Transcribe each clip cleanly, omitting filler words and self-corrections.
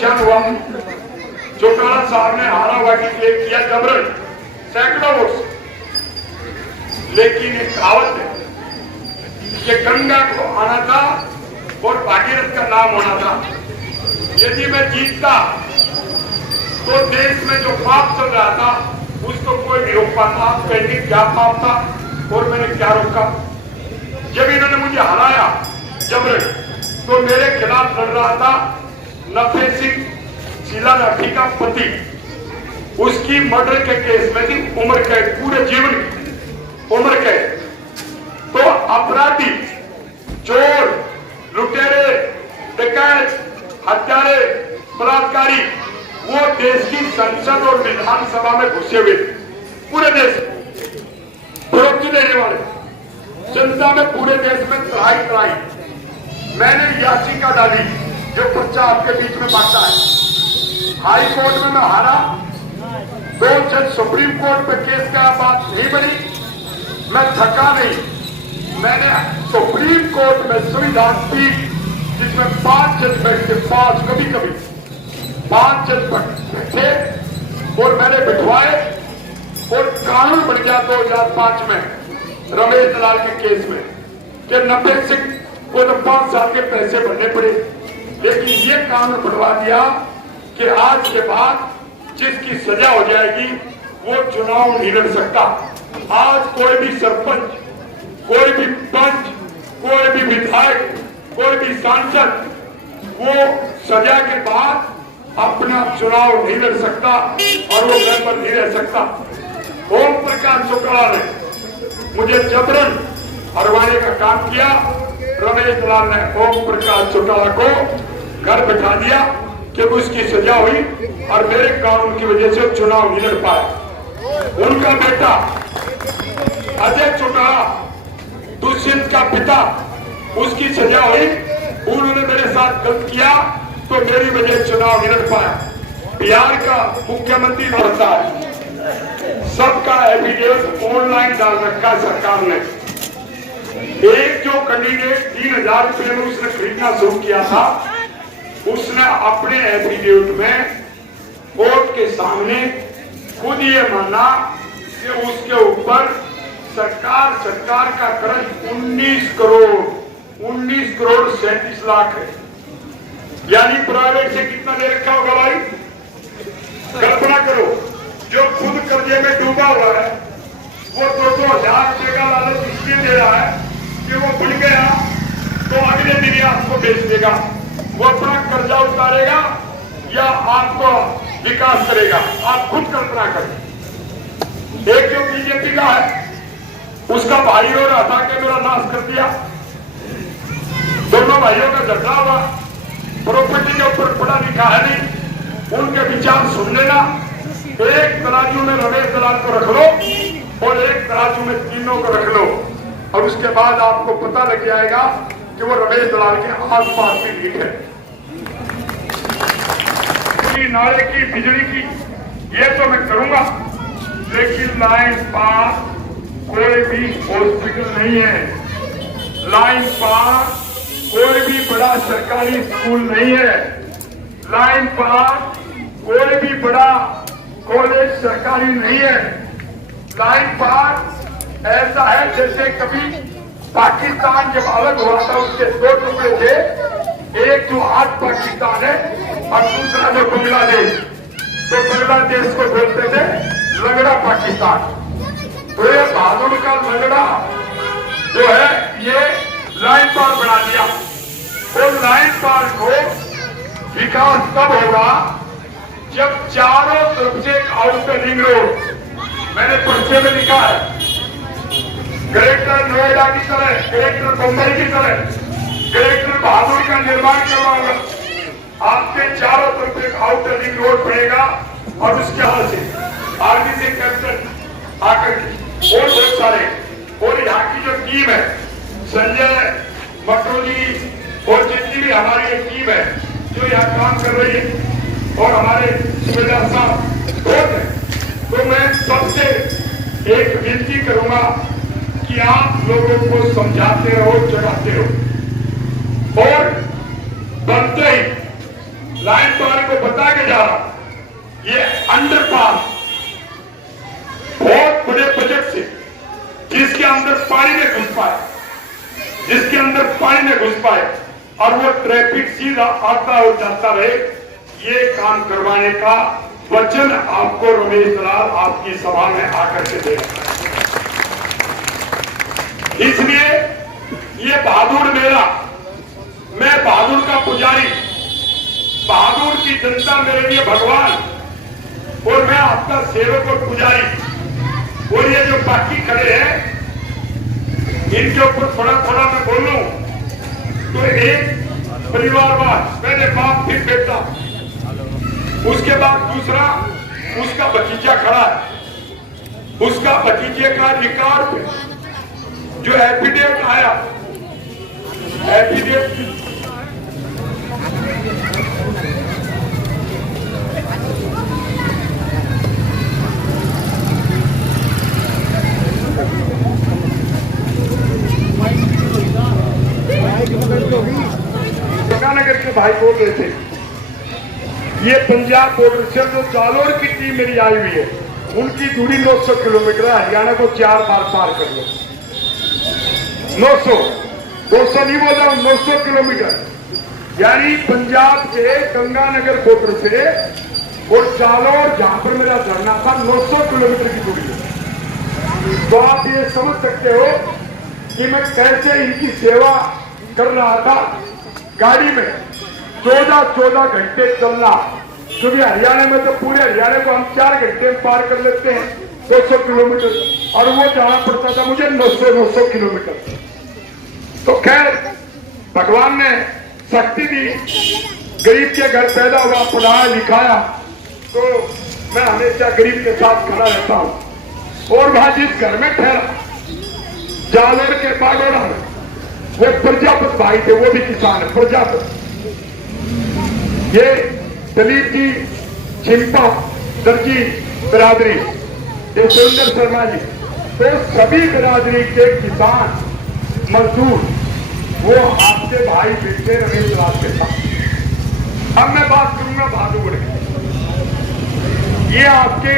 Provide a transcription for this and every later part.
नुकसान हुआ। चौटाला साहब ने हारा क्लेम किया जबरन सैकड़ों वोट से, लेकिन एक कहावत है कि गंगा को आना था और भागीरथ का नाम होना था। यदि मैं जीतता तो देश में जो पाप चल रहा था उसको कोई नहीं रोक पाता। पहले क्या पाप था और मैंने क्या रोका? जब इन्होंने मुझे हराया जबरन, तो मेरे खिलाफ लड़ रहा था नफे सिंह शीला लाठी का पति। उसकी मर्डर के केस में थी उम्र कैद, पूरे जीवन की उम्र कैद। तो अपराधी, चोर, लुटेरे, डकैत, हत्यारे, बलात्कारी वो देश की संसद और विधानसभा में घुसे हुए, पूरे देश फरोख्ती देने वाले, जनता में पूरे देश में तराई तराई। मैंने याचिका डाली जो पर्चा आपके बीच में बांटा है। हाई कोर्ट में मैं हारा, 2 जज सुप्रीम कोर्ट पे केस का बात नहीं बनी। मैं थका नहीं, मैंने सुप्रीम कोर्ट में संविधान पीठ जिसमें 5 जज बैठते, 5 कभी कभी 5 जज बैठे और मैंने बिठवाए और कानून बन गया 2005 में रमेश दलाल के केस में कि नब्बे सिंह को तो 5 साल के पैसे भरने पड़े। लेकिन ये कानून बनवा दिया कि आज के बाद जिसकी सजा हो जाएगी वो चुनाव नहीं लड़ सकता। आज कोई भी सरपंच, कोई भी पंच, कोई भी विधायक, कोई भी सांसद वो सजा के बाद अपना चुनाव नहीं लड़ सकता और वो घर पर नहीं रह सकता। ओम प्रकाश चौटाला ने मुझे जबरन हरवाने का काम किया। रमेश दलाल ने ओम प्रकाश चौटाला को घर बैठा दिया कि उसकी सजा हुई और मेरे कानून की वजह से चुनाव नहीं लड़ पाए। उनका बेटा अजय चौटाला, दुष्यंत का पिता, उसकी सजा हुई। उन्होंने मेरे साथ गलत किया तो मेरी वजह चुनाव नहीं लड़ पाया। बिहार का मुख्यमंत्री लड़ता है, सबका एफिडेविट ऑनलाइन डाल रखा सरकार ने। एक जो कैंडिडेट 3000 रुपये में उसने खरीदना शुरू किया था, उसने अपने एफिडेविट में कोर्ट के सामने खुद ये माना कि उसके ऊपर सरकार का कर्ज 19 करोड़ 37 लाख है। यानी प्राइवेट से कितना ले रखा होगा भाई? कल्पना करो, जो खुद कर्जे में डूबा हुआ है वो 2-2 रुपये का लालच इसलिए दे रहा है कि वो बढ़ गया तो अगले दिन ही आपको बेच देगा। वो अपना कर्जा उतारेगा या आपको विकास करेगा, आप खुद कल्पना करें। एक जो बीजेपी का है उसका भाई रो रहा था कि मेरा नाश कर दिया। दोनों भाइयों का झगड़ा हुआ, प्रॉपर्टी के ऊपर पढ़ा लिखा है नहीं, उनके विचार सुन लेना। एक तराजू में रमेश दलाल को रख लो और एक तराजू में तीनों को रख लो और उसके बाद आपको पता लग जाएगा कि वो रमेश दलाल के आसपास भी ठीक है। नाले की, बिजली की ये तो मैं करूंगा, लेकिन लाइन पार कोई भी हॉस्पिटल नहीं है, लाइन पार कोई भी बड़ा सरकारी स्कूल नहीं है, लाइन पार कोई भी बड़ा कॉलेज सरकारी नहीं है। लाइन पार ऐसा है जैसे कभी पाकिस्तान जब अलग हुआ था उसके 2 टुकड़े थे, एक जो आज पाकिस्तान है और दूसरा जो बांग्लादेश। तो बांग्लादेश को बोलते थे लगड़ा पाकिस्तान। तो ये बहादुर का लगड़ा जो है ये लाइन पार बना दिया। और लाइन पार को विकास तब होगा जब चारों तरफ से एक आउटर रिंग रोड, मैंने पर्चे में लिखा है, ग्रेटर नोएडा की तरह, ग्रेटर मुंबई की तरह, ग्रेटर बहादुर का निर्माण करवाऊंगा। आपके चारों तरफ एक आउटर रिंग रोड बनेगा और उसके हाथ से आर्मी से कैप्टन आकर के और बहुत सारे, और यहाँ की जो टीम है संजय मटरू जी और जितनी भी हमारी एक टीम है जो यहाँ काम कर रही है और हमारे सूबेदार साहब बहुत है, तो मैं सबसे एक विनती करूंगा कि आप लोगों को समझाते रहो, जगाते रहो और बनते ही लाइन पार को बता के जा रहा, ये अंडरपास बहुत बड़े बजट से जिसके अंदर पानी में घुस पाए, जिसके अंदर पानी में घुस पाए और वो ट्रैफिक सीधा आता और जाता रहे, ये काम करवाने का वचन आपको रमेश दलाल आपकी सभा में आकर के दे। इसलिए ये बहादुर मेरा, मैं बहादुर का पुजारी, बहादुर की जनता मेरे लिए भगवान और मैं आपका सेवक और पुजारी। और ये जो बाकी खड़े हैं इनके ऊपर थोड़ा थोड़ा मैं बोलूं तो एक परिवारवाद, पहले बाप फिर बेटा, उसके बाद दूसरा उसका भतीजा खड़ा है, उसका भतीजे का रिकॉर्ड जो एफिडेविट आया, एफिडेविट गंगानगर के भाई बोल रहे थे, ये पंजाब बॉर्डर से जो जालोर की टीम मेरी आई हुई है, उनकी दूरी 900 किलोमीटर है, हरियाणा को 4 बार पार कर लो। 900, 200 नहीं बोल रहा हूं, 900 किलोमीटर, यानी पंजाब के गंगानगर बॉर्डर से और जालोर जहां पर मेरा धरना था 900 किलोमीटर की दूरी है। तो आप ये समझ सकते हो कि मैं कैसे इनकी सेवा कर रहा था। गाड़ी में 14 घंटे चलना, क्योंकि हरियाणा में तो पूरे हरियाणा को हम 4 घंटे में पार कर लेते हैं 200 किलोमीटर, और वो जाना पड़ता था मुझे 900 किलोमीटर। तो खैर भगवान ने शक्ति दी, गरीब के घर पैदा हुआ, पढ़ाया लिखाया, तो मैं हमेशा गरीब के साथ खड़ा रहता हूं। और वहां जिस घर में ठहरा जालोर के बागोड़ा में, वो प्रजापत भाई थे, वो भी किसान है, प्रजापत। ये दलीप जी, चिंपा दर्जी बिरादरी, ये सुरेंद्र शर्मा जी, तो सभी बिरादरी के किसान मजदूर वो आपके भाई बेटे रमेश दलाल के साथ। अब मैं बात करूंगा बहादुर की। ये आपके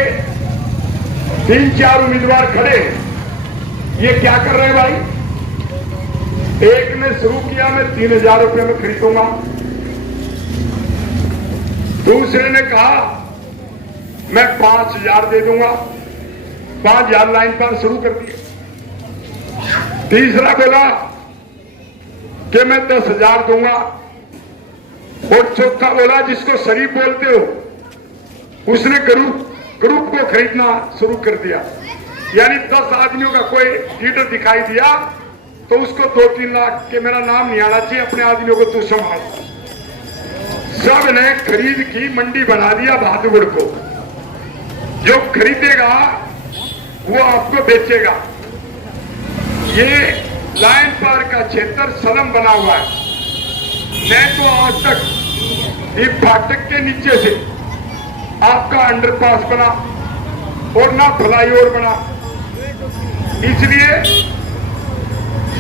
3-4 उम्मीदवार खड़े, ये क्या कर रहे हैं भाई? एक ने शुरू किया मैं 3000 रुपए में खरीदूंगा, दूसरे ने कहा मैं 5000 दे दूंगा, 5000 लाइन पर शुरू कर दिया। तीसरा बोला कि मैं 10,000 दूंगा, और चौथा बोला जिसको शरीफ बोलते हो उसने ग्रुप को खरीदना शुरू कर दिया। यानी 10 आदमियों का कोई लीडर दिखाई दिया तो उसको 2-3 लाख के मेरा नाम नहीं आना चाहिए, अपने आदमियों को तू संभाल। सब ने खरीद की मंडी बना दिया बहादुर को, जो खरीदेगा वो आपको बेचेगा। ये लाइन पार का क्षेत्र सलम बना हुआ है, मैं तो आज तक ये फाटक के नीचे से आपका अंडरपास बना और ना फ्लाईओवर बना, इसलिए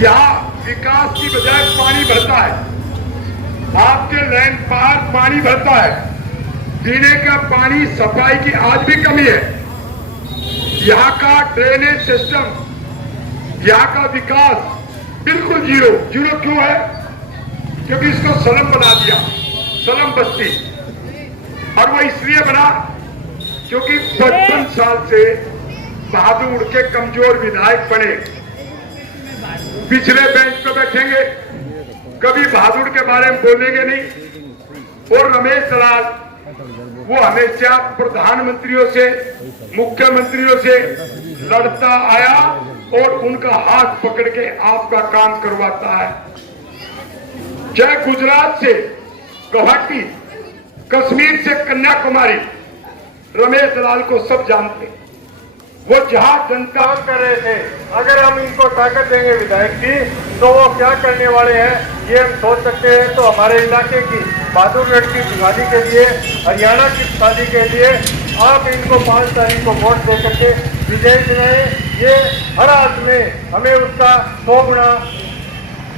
यहां विकास की बजाय पानी भरता है। आपके लैंड पार पानी भरता है, पीने का पानी, सफाई की आज भी कमी है। यहाँ का ड्रेनेज सिस्टम, यहाँ का विकास बिल्कुल जीरो। क्यों है? क्योंकि इसको सलम बना दिया, सलम बस्ती। और वो इसलिए बना क्योंकि 55 साल से बहादुर के कमजोर विधायक बने, पिछले बेंच पे बैठेंगे, कभी बहादुर के बारे में बोलेंगे नहीं। और रमेश दलाल वो हमेशा प्रधानमंत्रियों से, मुख्यमंत्रियों से लड़ता आया और उनका हाथ पकड़ के आपका काम करवाता है। चाहे गुजरात से गुवाहाटी, कश्मीर से कन्याकुमारी, रमेश दलाल को सब जानते। वो जहां जनता कर रहे थे, अगर हम इनको ताकत देंगे विधायक की तो वो क्या करने वाले हैं ये हम सोच सकते हैं। तो हमारे इलाके की बहादुरगढ़ की दिवाली के लिए, हरियाणा की शादी के लिए आप इनको 5 तारीख को वोट दे करके विजय दिलाएं। ये हर हाल में हमें उसका 100 गुना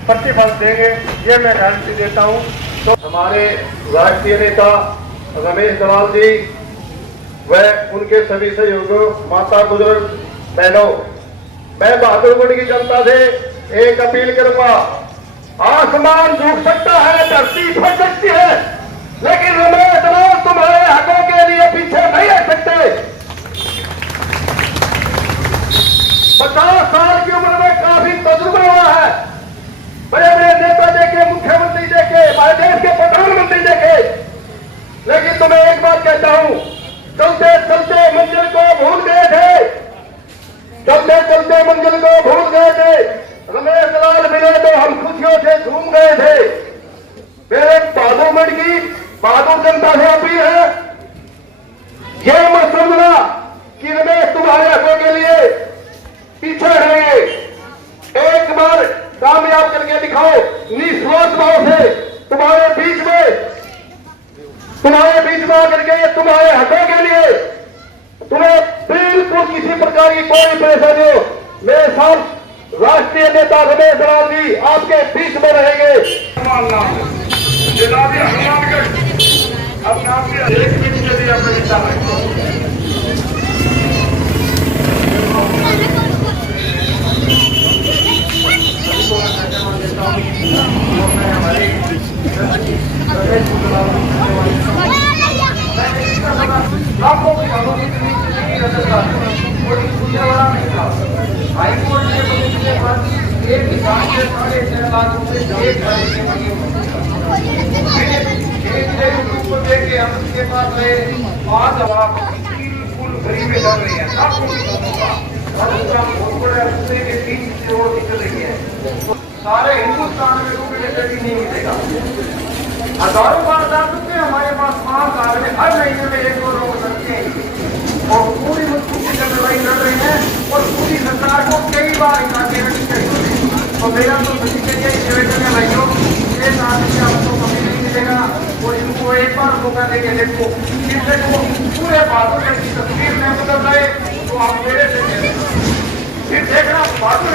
प्रतिफल देंगे, ये मैं गारंटी देता हूँ। तो हमारे राष्ट्रीय नेता रमेश दलाल जी व उनके सभी सहयोगियों, माता बुजुर्ग बहनों, मैं बहादुरगढ़ की जनता से एक अपील करूंगा। आसमान झुक सकता है, धरती फट सकती है, लेकिन रमेश दलाल तुम्हारे हकों के लिए पीछे नहीं रह सकते। 50 साल की उम्र में काफी तजुर्बा हुआ है, बड़े बड़े नेता देखे, मुख्यमंत्री देखे, हमारे देश के प्रधानमंत्री देखे, लेकिन तुम्हें एक बात कहता हूं, चलते चलते मंजिल को भूल गए थे, चलते चलते मंजिल को भूल गए थे। रमेश दलाल मिले तो हम खुशियों से झूम गए थे। मेरे बहादुरगढ़ की बहादुर जनता से अपील है, यह मत समझना कि रमेश तुम्हारे हकों के लिए पीछे रहेंगे। एक बार कामयाब करके दिखाओ, निस्वार्थ भाव से तुम्हारे बीच में आकर के तुम्हारे हकों के लिए तुम्हें बिल्कुल किसी प्रकार की कोई परेशानी हो, मेरे साथ राष्ट्रीय नेता रमेश दलाल जी आपके बीच में रहेंगे। जिला भी हनुमानगढ़ अब नाम से 1 मिनट के लिए अपने विचार रखें। लाखों की कानूनी नहीं रखता और वाला नहीं था। हाईकोर्ट ने तो इसके बाद एक किसान से 6.5 लाख रुपए एक गाड़ी के बनी को देख के हम उसके पास गए। 5 जवाब बिल्कुल गरीबी चल रही है, लाखों की कानून का और उसका बहुत बड़ा रस्ते के बीच से वो निकल रही है। तो सारे हिंदुस्तान में रूपये नहीं मिलेगा। हजारों वारदातों से हमारे पास 5 साल में हर महीने में 1-2 लोग सकते हैं और पूरी मुश्किल से लड़ाई लड़ रहे हैं और पूरी सरकार को कई बार इलाके में चाहिए। तो मेरा तो सभी के लिए निवेदन है भाइयों, ये साथ से आपको कभी नहीं मिलेगा और इनको एक बार मौका देंगे। देखो जिससे को पूरे बहादुर की तस्वीर में बदल रहे तो आप मेरे से फिर देखना बहादुर